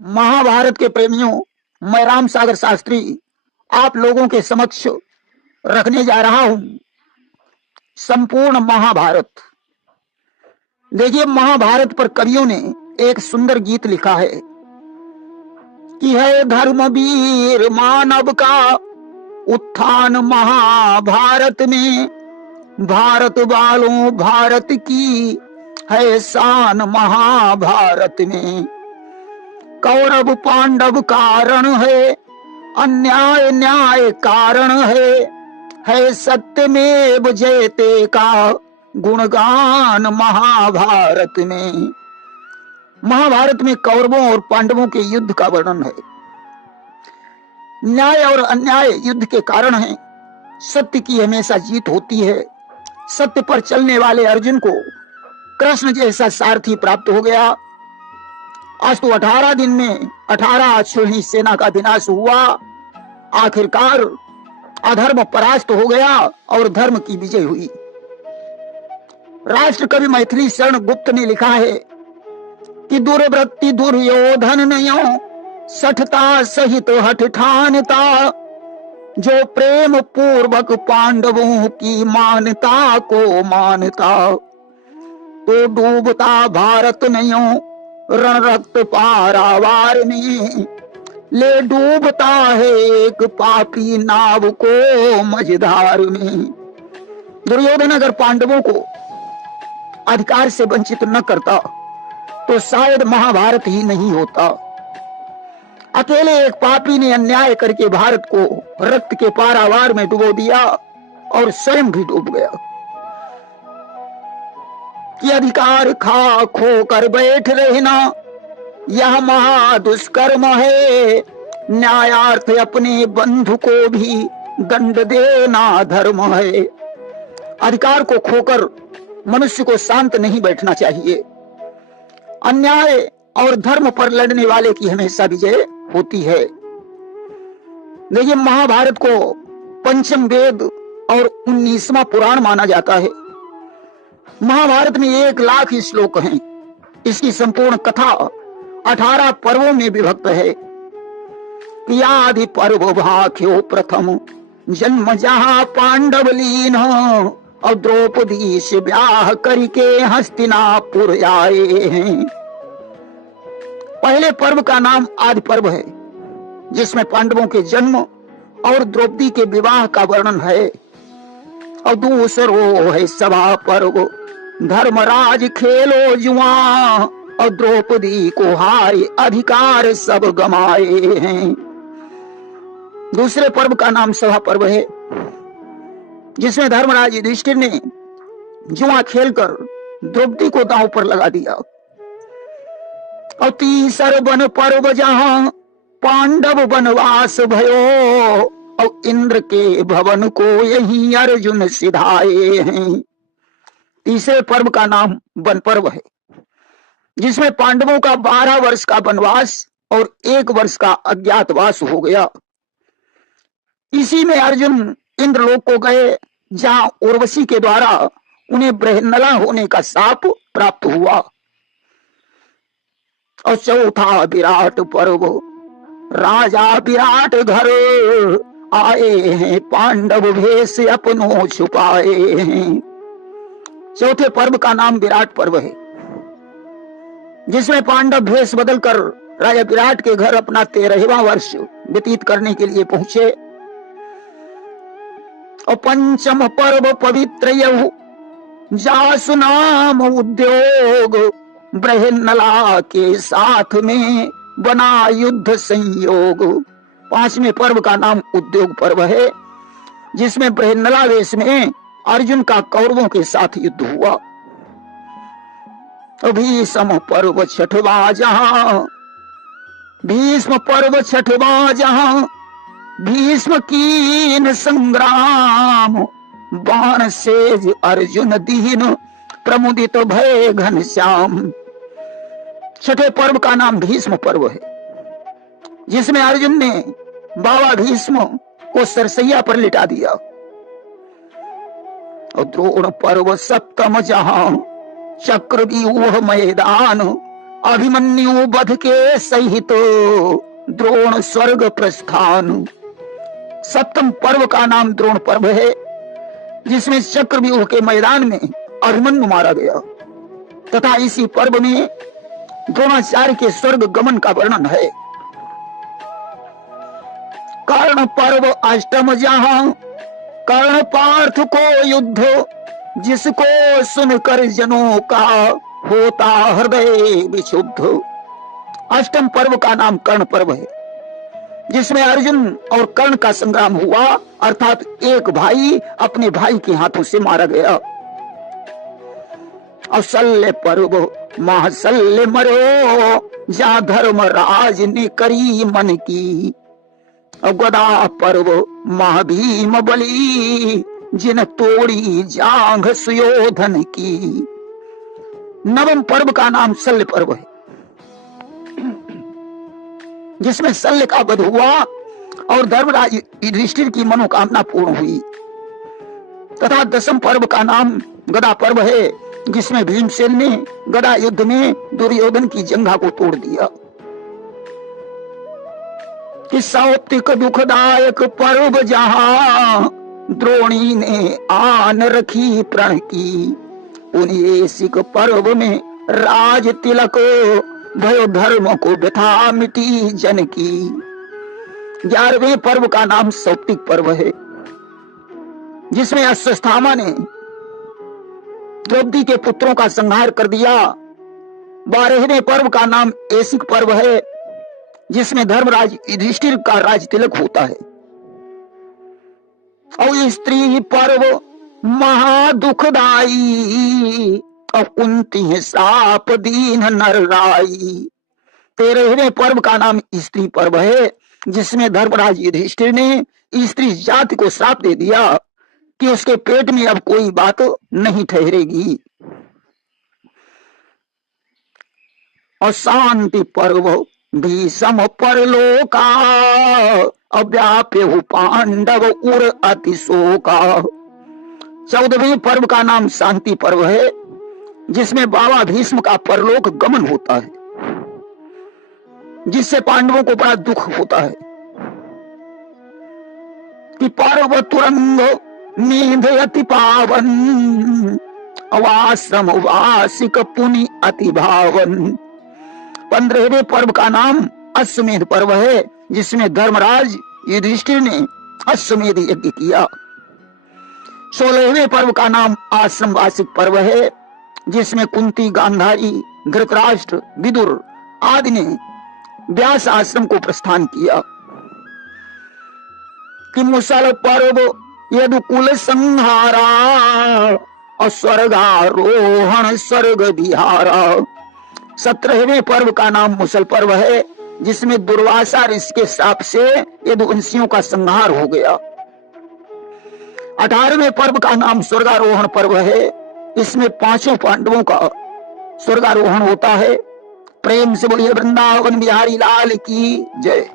महाभारत के प्रेमियों, मैं राम सागर शास्त्री आप लोगों के समक्ष रखने जा रहा हूं संपूर्ण महाभारत। देखिए, महाभारत पर कवियों ने एक सुंदर गीत लिखा है कि है धर्मवीर मानव का उत्थान महाभारत में, भारत वालों भारत की है शान महाभारत में। कौरव पांडव कारण है, अन्याय न्याय कारण है सत्यमेव जयते का गुणगान महाभारत में। महाभारत में कौरवों और पांडवों के युद्ध का वर्णन है। न्याय और अन्याय युद्ध के कारण है, सत्य की हमेशा जीत होती है। सत्य पर चलने वाले अर्जुन को कृष्ण जैसा सारथी प्राप्त हो गया। आज तो 18 दिन में 18 अश्विनी सेना का विनाश हुआ। आखिरकार अधर्म परास्त हो गया और धर्म की विजय हुई। राष्ट्र कवि मैथिली शरण गुप्त ने लिखा है कि दुर्वृत्ति दुर्योधन नयो सठता सहित हठ ठानता, जो प्रेम पूर्वक पांडवों की मानता को मानता, तो डूबता भारत नयो रण रक्त पारावार में, ले डूबता है एक पापी नाव को मझधार में। दुर्योधन अगर पांडवों को अधिकार से वंचित न करता तो शायद महाभारत ही नहीं होता। अकेले एक पापी ने अन्याय करके भारत को रक्त के पारावार में डुबो दिया और स्वयं भी डूब गया। कि अधिकार खा खो कर बैठ रहना यह महादुष्कर्म है, न्यायार्थ अपने बंधु को भी दंड देना धर्म है। अधिकार को खोकर मनुष्य को शांत नहीं बैठना चाहिए। अन्याय और धर्म पर लड़ने वाले की हमेशा विजय होती है। देखिए, महाभारत को पंचम वेद और 19वां पुराण माना जाता है। महाभारत में 1,00,000 श्लोक हैं। इसकी संपूर्ण कथा 18 पर्वों में विभक्त है। आदि पर्व भाख्यो प्रथम जन्म जहां पांडव लीन, और द्रौपदी से ब्याह करके हस्तिनापुर आए हैं। पहले पर्व का नाम आदि पर्व है, जिसमें पांडवों के जन्म और द्रौपदी के विवाह का वर्णन है। और दूसरो है सभा पर्व, धर्मराज खेलो जुआ, और द्रौपदी को हारे अधिकार सब गमाए हैं। दूसरे पर्व का नाम सभा पर्व है, जिसमें धर्मराज युधिष्ठिर ने जुआ खेलकर द्रौपदी को दांव पर लगा दिया। और तीसर वन पर्व जहां पांडव वनवास भयो, और इंद्र के भवन को यही अर्जुन सिधाए हैं। तीसरे पर्व का नाम वन पर्व है, जिसमें पांडवों का 12 वर्ष का वनवास और 1 वर्ष का अज्ञातवास हो गया। इसी में अर्जुन इंद्रलोक को गए, जहां उर्वशी के द्वारा उन्हें बृहन्नला होने का शाप प्राप्त हुआ। और चौथा विराट पर्व, राजा विराट घर आए हैं, पांडव भेष अपनों छुपाए हैं। चौथे पर्व का नाम विराट पर्व है, जिसमें पांडव भेष बदलकर राजा विराट के घर अपना 13वां वर्ष व्यतीत करने के लिए पहुंचे। और पंचम पर्व पवित्र यहु जासु नाम उद्योग, बृहन्नला के साथ में बना युद्ध संयोग। 5वें पर्व का नाम उद्योग पर्व है, जिसमें बृहन्नला वेश में अर्जुन का कौरवों के साथ युद्ध हुआ। भीष्म पर्व छठवां जहां, भीष्म पर्व छठवां जहां, भीष्म कीन संग्राम, बाण सेज अर्जुन दीन, प्रमुदित भय घनश्याम। छठे पर्व का नाम भीष्म पर्व है, जिसमें अर्जुन ने बाबा भीष्म को सरसैया पर लिटा दिया। और द्रोण पर्व सप्तम जहां, चक्रव्यूह मैदान, अभिमन्यु वध के सहित द्रोण स्वर्ग प्रस्थान। सप्तम पर्व का नाम द्रोण पर्व है, जिसमें चक्रव्यूह के मैदान में अभिमन्यु मारा गया तथा इसी पर्व में द्रोणाचार्य के स्वर्ग गमन का वर्णन है। कर्ण पर्व अष्टम, जहां कर्ण पार्थ को युद्ध, जिसको सुनकर जनों का होता हृदय विशुद्ध। अष्टम पर्व का नाम कर्ण पर्व है, जिसमें अर्जुन और कर्ण का संग्राम हुआ, अर्थात एक भाई अपने भाई के हाथों से मारा गया। और शल्य पर्व महाशल्य मरो, जहां धर्मराज ने करी मन की। और गदा पर्व महाभीम बली, जिन तोड़ी जांघ सुयोधन की। नवम पर्व का नाम शल्य पर्व है, जिसमें शल्य का वध हुआ और धर्मराज युधिष्ठिर की मनोकामना पूर्ण हुई। तथा दसम पर्व का नाम गदा पर्व है, जिसमें भीमसेन ने गदा युद्ध में दुर्योधन की जंघा को तोड़ दिया। कि सौप्तिक दुखदायक पर्व, जहां द्रोणी ने आन रखी प्रण की। उन्हें पर्व में राज तिलक, भयो धर्म को व्यथा मिटी जन की। 11वें पर्व का नाम सौप्तिक पर्व है, जिसमें अश्वत्थामा ने द्रौपदी के पुत्रों का संहार कर दिया। 12वें पर्व का नाम ऐसिक पर्व है, जिसमें धर्मराज युधिष्ठिर का राज तिलक होता है। और स्त्री पर्व महादुखदाई, और कुंती साप दीन नर राई। 13वें पर्व का नाम स्त्री पर्व है, जिसमें धर्मराज युधिष्ठिर ने स्त्री जाति को श्राप दे दिया कि उसके पेट में अब कोई बात नहीं ठहरेगी। और शांति पर्व भीषम परलोका, अव्याप्य पांडव उर अति शोका। 14वें पर्व का नाम शांति पर्व है, जिसमें बाबा भीष्म का परलोक गमन होता है, जिससे पांडवों को बड़ा दुख होता है। कि पर्व तुरंग नींद अति पावन, अवाश्रम वासिक पुनि अति भावन। 15वें पर्व का नाम अश्वमेध पर्व है, जिसमें धर्मराज युधिष्ठिर ने अश्वमेध यज्ञ किया। 16वें पर्व का नाम आश्रम वासिक पर्व है, जिसमें कुंती, गांधारी, धृतराष्ट्र, विदुर आदि ने व्यास आश्रम को प्रस्थान किया। कि मुसल पर्व यदुकुल संहारा, और स्वर्गारोहण स्वर्ग विहारा। 17वें पर्व का नाम मुसल पर्व है, जिसमें दुर्वासा ऋषि के शाप से यदुवंशियों का संहार हो गया। 18वें पर्व का नाम स्वर्गारोहण पर्व है, इसमें 5 पांडवों का स्वर्गारोहण होता है। प्रेम से बोलिए वृंदावन बिहारी लाल की जय।